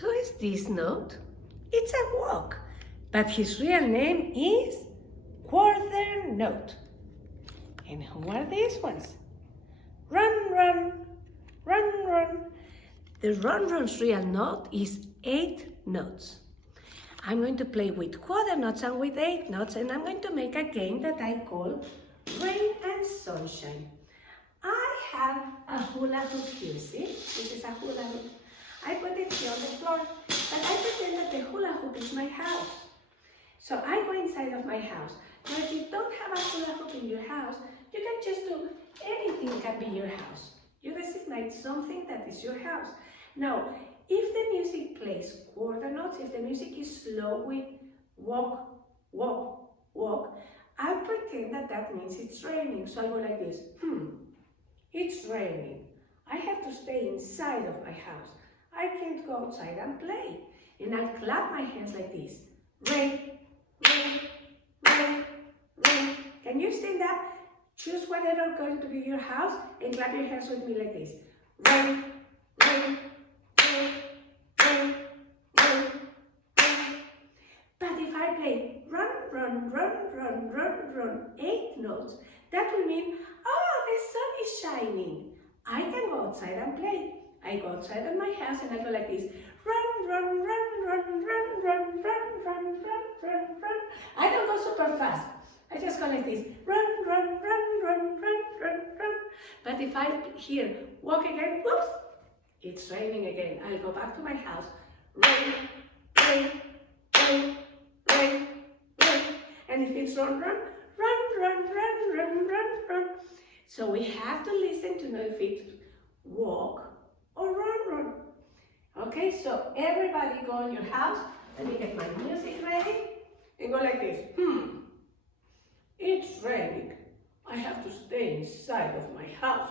Who is this note? It's a walk, but his real name is quarter note. And who are these ones? Run, run, run, run. The run, run's real note is 8 notes. I'm going to play with quarter notes and with 8 notes, and I'm going to make a game that I call Rain and Sunshine. I have a hula hoop here, see? This is a hula hoop. I put it here on the floor, but I pretend that the hula hoop is my house. So I go inside of my house. Now if you don't have a hula hoop in your house, you can just do anything can be your house. You designate something that is your house. Now, if the music plays quarter notes, if the music is slow with walk, walk, walk, I'll pretend that that means it's raining. So I'll go like this, it's raining. I have to stay inside of my house. I can't go outside and play. And I'll clap my hands like this. Rain, rain, rain, rain. Can you stand up? Choose whatever is going to be your house and clap your hands with me like this. Rain, rain, rain, rain, rain, rain. But if I play run, run, run, run, run, run, 8 notes, that will mean, oh, the sun is shining. I can go outside and play. I go outside of my house and I go like this. Run, run, run, run, run, run, run, run, run, run, run. I don't go super fast. I just go like this. Run, run, run, run, run, run, run. But if I hear walk again, whoops, it's raining again. I'll go back to my house. Rain, rain, rain, rain, rain. And if it's run, run, run, run, run, run, run, run. So we have to listen to know if it's walk or run, run. Okay, so everybody go in your house. Let me get my music ready and go like this. It's raining. I have to stay inside of my house.